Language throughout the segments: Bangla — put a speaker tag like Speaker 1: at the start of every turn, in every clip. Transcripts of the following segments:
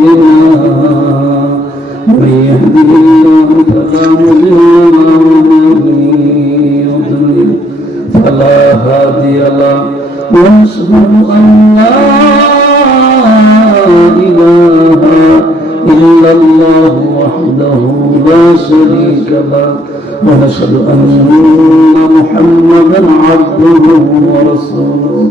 Speaker 1: أعمالنا من يهده الله فلا مضل له ومن يضلل فلا هادي له. وأشهد أن لا إله إلا الله وحده لا شريك له. ونشهد أن محمدا عبده ورسوله.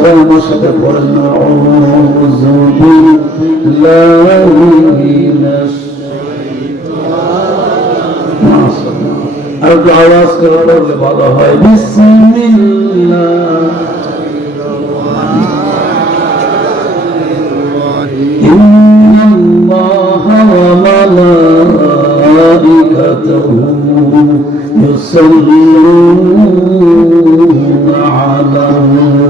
Speaker 1: সবাই আমার সাথে পড়েন আউযু বিল্লাহি মিনাশ আর একটু আওয়াজ করে পড়লে ভালো হয় বিসমিল্লাহ إن الله وملائكته يصلون على النبي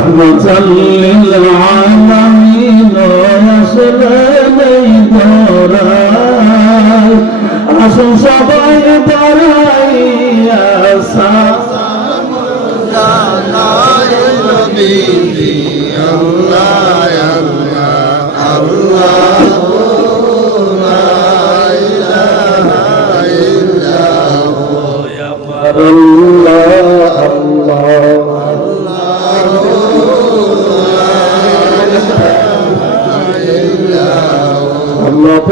Speaker 1: رحمة للعالمين ويصل إليك راي أصل صبايا Allah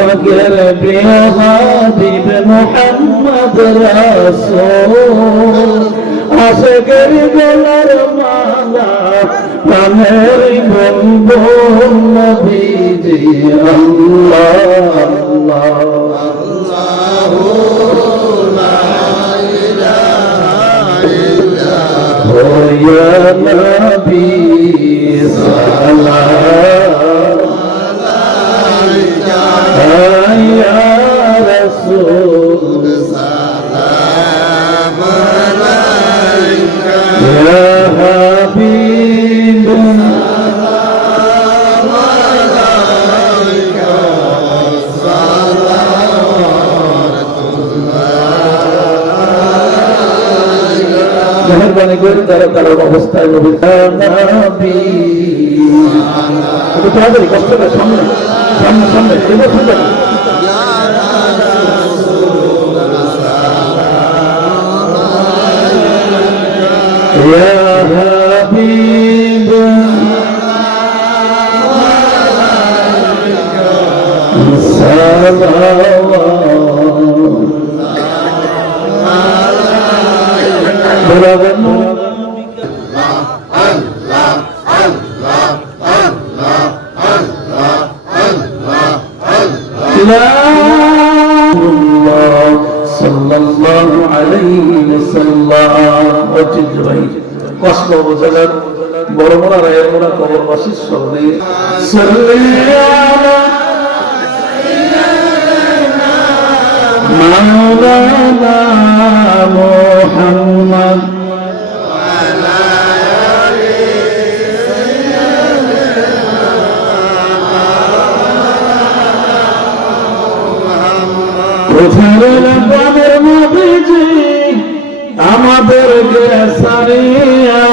Speaker 1: পাকের প্রিয় হাবিব মোহাম্মদ রাসূল। আশিকের গলার মালা প্রাণের বলব নবীজি আল্লাহ। আল্লাহ ও ইয়া নবী সালাম। মেহরবানি করে তারা তার অবস্থায় নবী একটু তাড়াতাড়ি কষ্ট করে সামনে সামনে সামনে এবার ঠিক আছে يا حبيب সাল্লাল্লাহু আলাইহি ওয়াসাল্লাম ঐতিহ্যবাহী কসবা উপজেলার বড়মোড়া রায়েরমোড়া কবরবাসীর স্মরণে সাল্লাল্লাহু মুহাম্মদ আমাদের নবীজি আমাদেরকে সারিয়া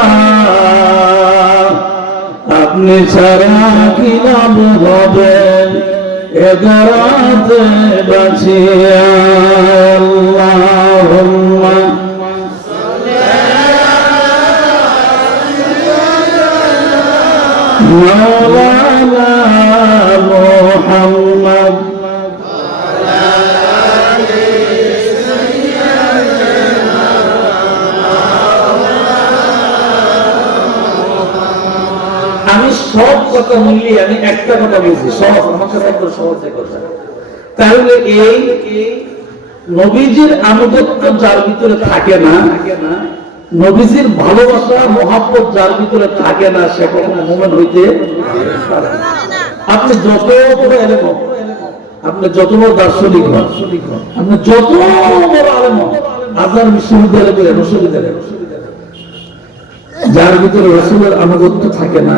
Speaker 1: আপনি ছাড়া কি লাভ হবে এগারাতে বাঁচিয়া আল্লাহুম্মা مولانا محمد কথা মিলিয়ে আমি একটা কথা বলছি। সহজ আমার কাছে একদম সহজ কথা। তাহলে এই নবীজির আনুগত্য যার ভিতরে থাকে না নবীজির ভালোবাসা মহাব্বত যার ভিতরে থাকে না সে কখনো মোমেন হইতে আপনি যত বড় এলেম আপনি যত বড় দার্শনিক হন আপনি যত বড় আলেম হন, আজহার বিশ্ববিদ্যালয় করে বিশ্ববিদ্যালয় যার ভিতরে রসুলের আনুগত্য থাকে না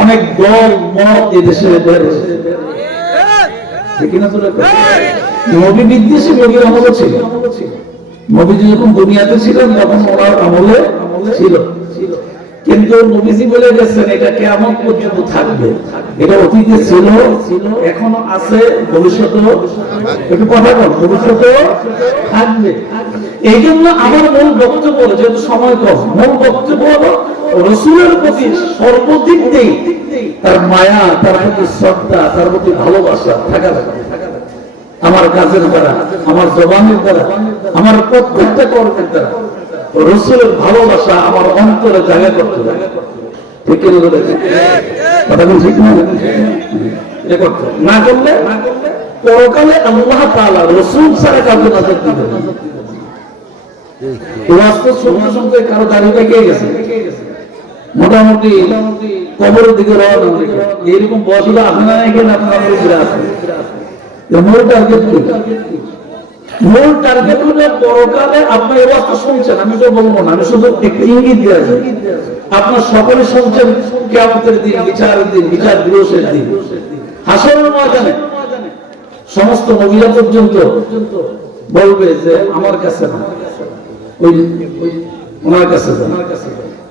Speaker 1: অনেক দল মত এদেশে? নবী নবীর ছিল। নবীজি যখন দুনিয়াতে ছিলেন, তখন ওনার আমলে ছিল। কিন্তু নবীজি বলে গেছেন, এটা কেমন পর্যন্ত থাকবে। এটা অতীতে ছিল, এখনও আছে, ভবিষ্যতেও একটু কথা বল থাকবে। এই জন্য আমার মূল বক্তব্য যেহেতু সময় কম। মূল বক্তব্য রসুলের প্রতি সর্বদিক দিয়ে তার মায়া, তার প্রতি শ্রদ্ধা, তার প্রতি ভালোবাসা থাকা দরকার। আমার কাজের দ্বারা, আমার জবানের দ্বারা, আমার প্রত্যেকটা কর্মের দ্বারা রসুলের ভালোবাসা আমার অন্তরে জায়গা করতে কারও দাড়ি পেকে গেছে? মোটামুটি কবরের দিকে রওনা এইরকম বয়সগুলো আছে না এখানে আপনার মূল টার্গেট কি? মূল টার্গেট হলে পরকালে শুনছেন, আমি তো বলব না, আমি শুধু ইঙ্গিত আপনার সকলে শুনছেন কেমতের দিন, বিচারের দিন, বিচার দিবসের দিন। সমস্ত মহিলা পর্যন্ত বলবে যে, আমার কাছে না। ওই ওনার কাছে যান।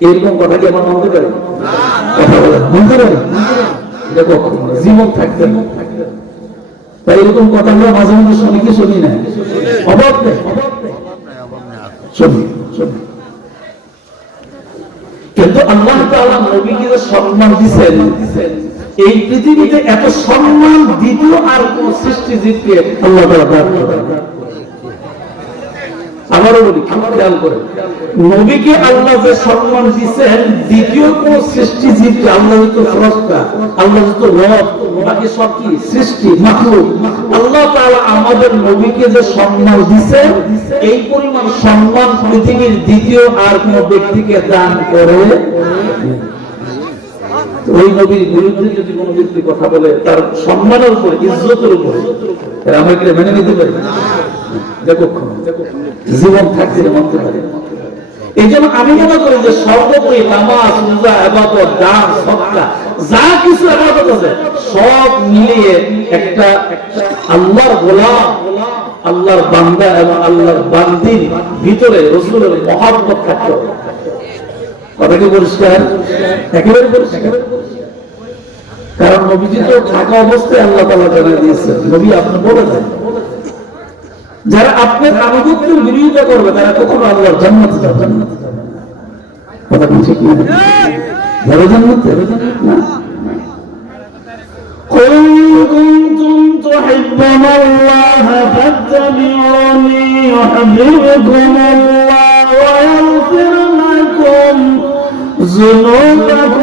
Speaker 1: এরকম কথা কি আমার মানতে পারে এটা জীবন থাকতে তাই এরকম কথা আমরা মাঝে মাঝে শুনি কি শুনি না? অভাব নেই। শুনি কিন্তু আল্লাহ তাআলা নবীকে যে সম্মান দিয়েছেন এই পৃথিবীতে এত সম্মান দ্বিতীয় আর কোন সৃষ্টি জীবকে আল্লাহ তাআলা দান করেন। আবারও বলি খেয়াল করে নবীকে আল্লাহ যে সম্মান দিচ্ছেন, দ্বিতীয় কোন সৃষ্টি জীবকে আল্লাহ যত স্রষ্টা আল্লাহ যত রব, বাকি সব কি? সৃষ্টি আল্লাহ আমাদের নবীকে যে সম্মান দিচ্ছেন, এই পরিমাণ সম্মান পৃথিবীর দ্বিতীয় আর কোন ব্যক্তিকে দান করে ওই নবীর বিরুদ্ধে যদি কোনো ব্যক্তি কথা বলে, তার সম্মানের উপরে, ইজ্জতের উপরে আমরা কি মেনে নিতে পারি? দেখো, জীবন থাকতে মানতে পারে। এই জন্য আমি মনে করি যে সর্বোপরি নামাজ, রোজা, আবাদত, দান সদকা যা কিছু আবাদত আছে, সব মিলিয়ে একটা আল্লাহর গোলাম, আল্লাহর বান্দা এবং আল্লাহর বান্দির ভিতরে রসুলের মহাব্বত থাকতে হবে। কথা কি পরিষ্কার? একেবারে পরিষ্কার। কারণ নবীজি তো থাকা অবস্থায় আল্লাহ তালা জানা দিয়েছেন নবী আপনি বলে দেন যারা আপনার আনুগত্যের বিরোধিতা করবে তারা কখনো আল্লাহর জান্নাতে যাবে না কথা কি ঠিক না যারা জান্নাতে না قل كنتم تحبون الله فاتبعوني يحببكم الله ويغفر لكم ذنوبكم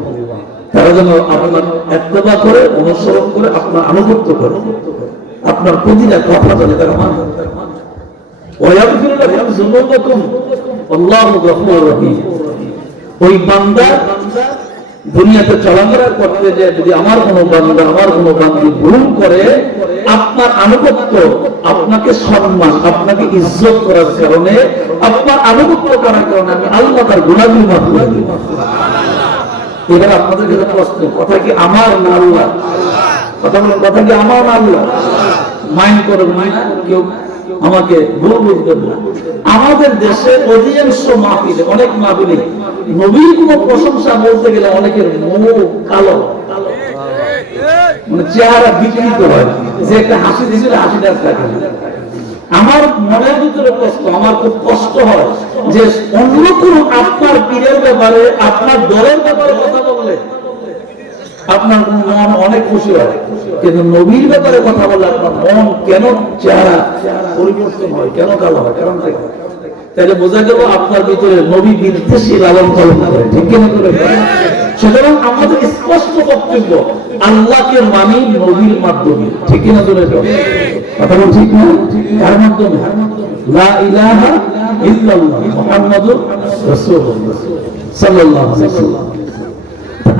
Speaker 1: তারা যেন আপনার একতবা করে, অনুসরণ করে, আপনার আনুগত্য করে। আপনার প্রতিটা কথা জানে তারা মানে। আপনার আনুগত্য, আপনাকে সম্মান, আপনাকে ইজ্জত করার কারণে, আপনার আনুগত্য করার কারণে আমি আল্লাহ তার গুণাগুলি দিই। এবার আপনাদের কাছে প্রশ্ন, কথা কি আমার না আল্লাহ? কথা কথা কি আমার না আল্লাহ? মাইন্ড কেউ আমাকে ভুল বুঝবেন না। আমাদের দেশে অধিকাংশ মাহফিলে, অনেক মাহফিলে নবীর কোন প্রশংসা বলতে গেলে অনেকের মুখ কালো। মানে চেহারা বিকৃত হয়। যে একটা হাসি দিয়েছিল হাসিটা থাকে। আমার মনের ভিতরে কষ্ট আমার খুব কষ্ট হয় যে অন্য কোন আপনার পীরের ব্যাপারে, আপনার দলের ব্যাপারে কথা বললে আপনার মন অনেক খুশি হয়। কিন্তু নবীর ব্যাপারে কথা বললে আপনার মন কেন চেহারা পরিবর্তন হয়, কেন কালো হয়, কারণ তাহলে বোঝা গেল আপনার ভিতরে নবী বিদ্বেষী লালন পালন করে, ঠিক কিনা করে সুতরাং আমাদের স্পষ্ট বক্তব্য, আল্লাহকে মানি নবীর মাধ্যমে। ঠিক কিনা করে কথা ঠিক না কার মাধ্যমে?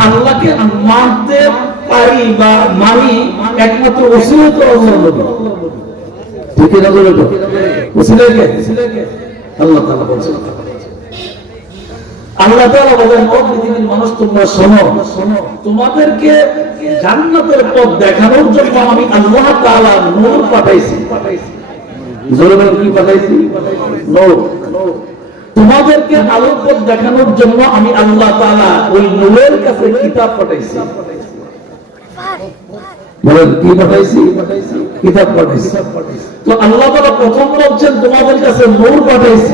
Speaker 1: আল্লাহকে মানতে পারি বা মানি একমাত্র ওসিলা তো নবী। ঠিক না বলে তো? ওসিলা আল্লাহ তাআলা বলছেন। তোমাদেরকে পাঠাইছি। কি পাঠাইছি? আলোর পথ দেখানোর জন্য আমি আল্লাহ ওই নূরের কাছে কিতাব পাঠাইছি। কি পাঠাইছি? পাঠাইছি। তো আল্লাহ তাআলা প্রথম বলছেন, তোমাদের কাছে নূর পাঠাইছি।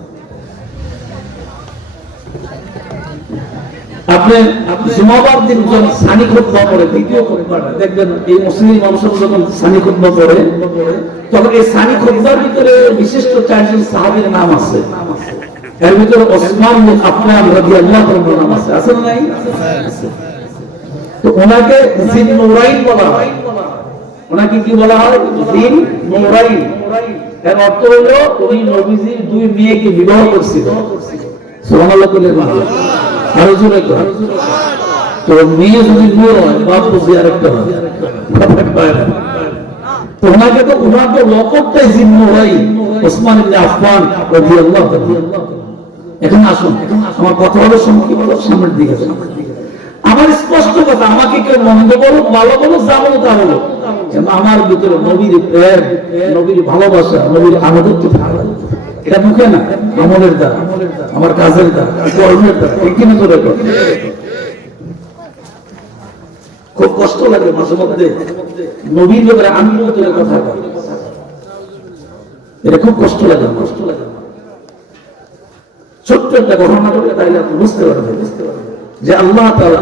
Speaker 1: আপনি জুমাবার দিন যখন সানি খুতবা পড়ে, দ্বিতীয় খুতবাটা, দেখবেন এই মুসলিম মানুষ যখন সানি খুতবা পড়ে, তখন এই সানি খুতবার ভিতরে বিশিষ্ট চারজন সাহাবীর নাম আছে। এর ভিতরে ওসমান বিন আফফান রাদিয়াল্লাহু তাআলার নাম আছে। আছে না নাই। তো ওনাকে জিন নুরাইন বলা হয়। ওনাকে কি বলা হয়? জিন নুরাইন। এর অর্থ হলো উনি নবীজির দুই মেয়েকে বিবাহ করছিল। সুবহানাল্লাহ বলে তো নূর হয়। ওসমান এখন আসুন, আমার কথা হলো সামনের দিকে আমার স্পষ্ট কথা, আমাকে কেউ মন্দ বলুক, ভালো বলুক, যা বলুক, তা কিন্তু আমার ভিতরে নবীর প্রেম, নবীর ভালোবাসা, নবীর আনুগত্য এটা মুখে না, আমলের দ্বারা। আমার কাজের দ্বারা কর্মের দ্বারা করে খুব কষ্ট লাগে মাঝে মধ্যে। নবীর ব্যাপারে আমি কথা এটা খুব কষ্ট লাগে কষ্ট লাগে ছোট্ট একটা ঘটনা বলে তাইলে আপনি বুঝতে পারবেন যে আল্লাহ তাআলা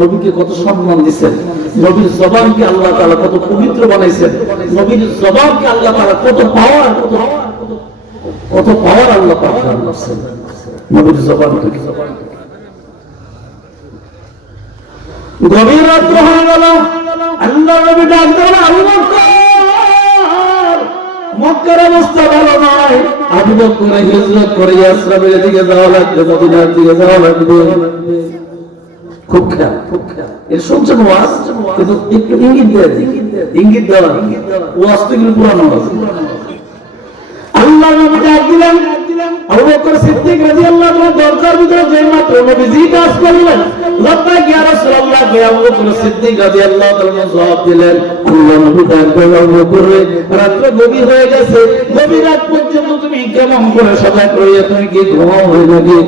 Speaker 1: নবীকে কত সম্মান দিচ্ছেন নবীর জবানকে আল্লাহ তাআলা কত পবিত্র বানাইছেন। নবীর জবানকে আল্লাহ তাআলা কত পাওয়ার কত কত পাওয়ার আল্লাহ নবীর জবানকে গভীর রাত্র হয়ে গেল। আল্লাহ নবী ডাক দেন আল্লাহ মক্কার অবস্থা ভালো নয়। আবু বকর হিজরত করে ইয়াসরাবের দিকে যাওয়া লাগবে, মদিনার দিকে যাওয়া লাগবে। খুব খেয়াল খুব খেয়াল। এর শুনছেন ওয়াজ কিন্তু ইঙ্গিত দেয় ইঙ্গিত দেওয়া ওয়াজ তো কিন্তু পুরানো ওয়াজ আল্লাহ নবী ডাক দিলেন। আবু বকর সিদ্দিক রাদিয়াল্লাহু ভিতরে যে মাত্র করলেন রাসূলুল্লাহ? আবু বকর সিদ্দিক রাদিয়াল্লাহু জবাব দিলেন, আল্লাহ নবী আবু বকর হয়ে গেছে। রাত পর্যন্ত তুমি কেমন করে তুমি কি ঘুমাও হয়ে নাকি?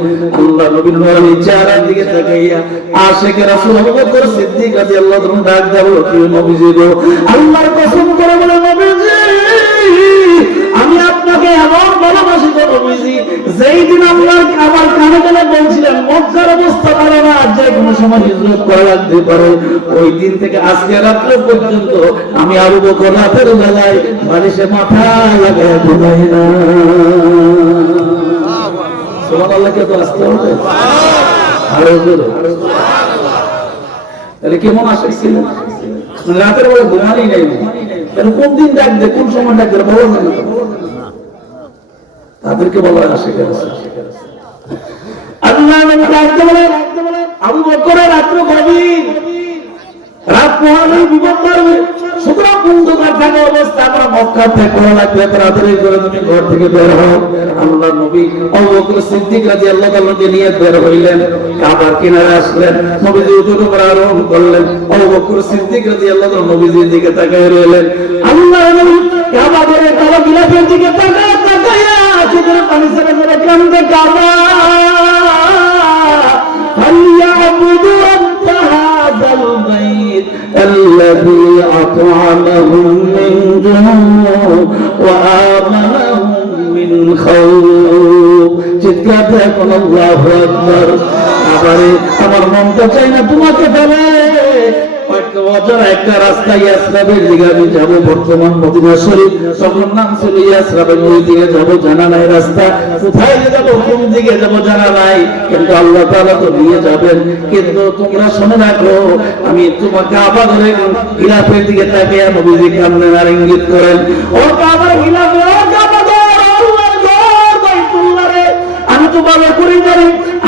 Speaker 1: নবীর দিকে তাকাইয়া আশেকে রাসূল আবু বকর সিদ্দিক রাদিয়াল্লাহু ডাক দেবো কি নবীজি গো, আল্লাহর কসম করে বলে নবীজি আপনাকে এমন ভালোবাসি আমি আরও বেলায় বালিশে মাথা লাগায় ঘুমাই না। সুবহানাল্লাহকে তো আসতে হবে। তাহলে কেমন আশা ছিল? মানে রাতের বেলা ঘুমানি নেই। কোন দিন ডাক কোন সময় ডাক দে বলো না। তাদেরকে বলা হয় আশিক আল্লাহ বলে, আবু রাত্র গভীর রাত বিপদ সুতরাং থাকা অবস্থা, আমরা মক্কা থেকে করা লাগবে তাড়াতাড়ি করে তুমি ঘর থেকে বের হও। আল্লাহ নবী আবু বকর সিদ্দিক নিয়ে বের হইলেন, কাবার কিনারে আসলেন, নবীজি উঠে উপর আরোহণ করলেন, আবু বকর সিদ্দিক রাদিয়াল্লাহু তাআলা নবীজির দিকে তাকায় রইলেন। আল্লাহ নবী কাবা কাবা গিলাফের দিকে তাকায়, তাকায়া। চোখের পানি ছেড়ে ছেড়ে কান্দে কাবা فليعبدوا رب هذا البيت الذي أطعمهم من جوع وآمنهم من خوف চিৎকার দেখুন আল্লাহু আকবার আবারে আমার মনটা চাই না তোমাকে ফেলে আমি তো তোমরা শুনে রাখো, আমি তোমাকে আবার ধরে গিলাফের দিকে আর ইঙ্গিত করেন।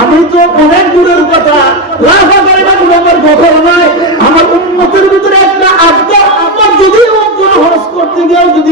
Speaker 1: আমি তো অনেক দূরের কথা করে না কোনো আমার দখল নাই আমার উন্মতের ভিতরে একটা আড্ডা আমার যদি কোনো হজ করতে গিয়েও যদি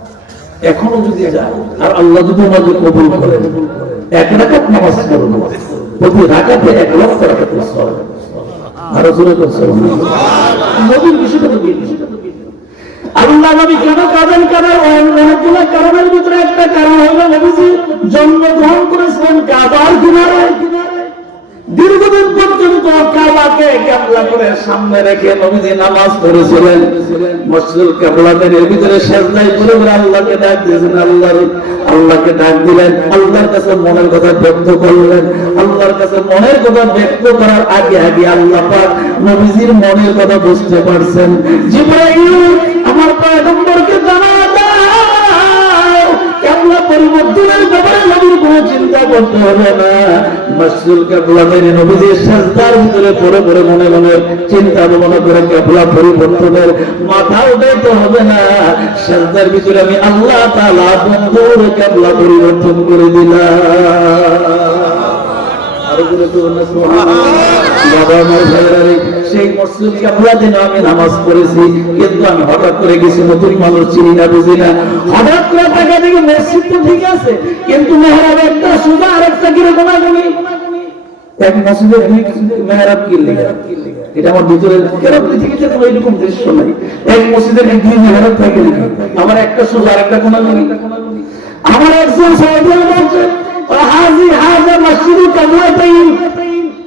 Speaker 1: এখনও যদি যায় আর আল্লাহ যদি আমাদের কবুল করে এক রাকাত নামাজ পড়ব প্রতি রাকাতে এক লক্ষ করছে বিষয়টা তো। আল্লাহ নবী কেন কারণ? ভিতরে একটা কারণ হলো নবীজি জন্মগ্রহণ করেছিলেন কাবার কিনারে। দীর্ঘদিন পর্যন্ত কাবাকে কেবলা করে সামনে রেখে নবীজি নামাজ পড়েছিলেন। মসজিদুল কেবলাদের এর ভিতরে সেজদাই করে করে আল্লাহকে ডাক দিয়েছেন। আল্লাহর, আল্লাহকে ডাক দিলেন। আল্লাহর কাছে মনের কথা ব্যক্ত করলেন। আল্লাহর কাছে মনের কথা ব্যক্ত করার আগে আগে আল্লাহ পাক নবীজির মনের কথা বুঝতে পারছেন। জিব্রাইল, আমার মসজিদুল কেবলা মেনে নবীজির সাজদার ভিতরে পড়ে পড়ে মনে মনে চিন্তা ভাবনা করে কেবলা পরিবর্তনের মাথা উঠাইতে হবে না। সাজদার ভিতরে আমি আল্লাহ তাআলা বন্ধুর কেবলা পরিবর্তন করে দিলাম। আরও না বাবা আমার সেই মসজিদ কাবলা দিনে আমি নামাজ পড়েছি, কিন্তু আমি হঠাৎ করে গেছি নতুন মানুষ চিনি না, বুঝি না। হঠাৎ করে টাকা থেকে মসজিদ তো ঠিক আছে, কিন্তু মেহরাব একটা সুদা আর একটা কীরকম আগুনি এক মসজিদের মেহরাব কি লেগে? এটা আমার ভিতরে কেন পৃথিবীতে তো এরকম দৃশ্য নাই? এক মসজিদের দুই মেহরাব থাকে আমার একটা সুদা আর একটা কোন আমার একজন সাহেব বলছে হাজি, হাজা, মসজিদে কাবলাতাইন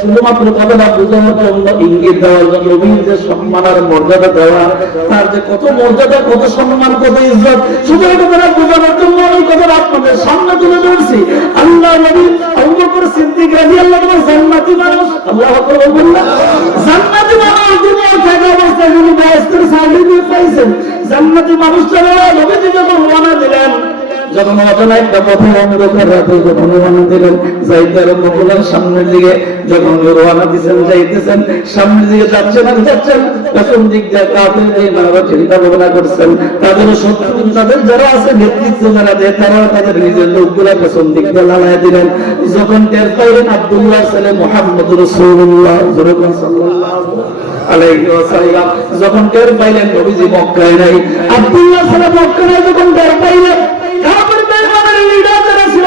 Speaker 1: শুধুমাত্র কথাটা বোঝানোর জন্য ইঙ্গিত দেওয়ার জন্য নবীর যে সম্মান আর মর্যাদা দেওয়া, তার যে কত মর্যাদা, কত সম্মান, কত ইজ্জত, শুধু এই কথাটা বোঝানোর জন্য আমি কথাটা আপনাদের সামনে তুলে ধরছি। আল্লাহ নবী বকর সিদ্দিক রাদিয়াল্লাহু আনহু জান্নাতি মানুষ। আল্লাহ জান্নাতি মানুষ দুনিয়া থাকা অবস্থায় যিনি বেহেশতের সার্টিফিকেট পাইছেন, জান্নাতি মানুষ যারা নবীজি যখন রওনা দিলেন যখন অজানা একটা পথে অন্ধকার রাতে যখন রওনা দিলেন যাইতে আরম্ভ করলেন সামনের দিকে, যখন রওনা দিচ্ছেন যাইতেছেন সামনের দিকে যাচ্ছেন আর যাচ্ছেন, প্রথম দিক দিয়ে কাপের দিয়ে মারা চিন্তা ভাবনা করছেন তাদের শত্রু তাদের যারা আছে, নেতৃত্ব যারা দেয়, তারাও তাদের নিজের লোকগুলা পেছন দিক দিয়ে লাগাই দিলেন। যখন টের পাইলেন আব্দুল্লাহ সালে মোহাম্মদ রসুল্লাহ যখন টের পাইলেন নবীজি মক্কায় নাই। আব্দুল্লাহ সালে মক্কায় যখন টের পাইলেন কাফের বেঈমানের লিডার যারা ছিল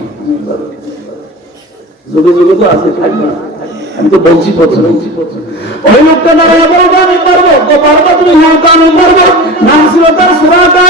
Speaker 1: যুগে যুগে তো আছে থাকবে না। আমি তো বলছি প্রথমে। ওই লোকটা দাঁড়ায় বলব আমি পারব, তো পারব তুমি হ্যাঁ আমি পারব। নাম ছিল তার সুরাটা।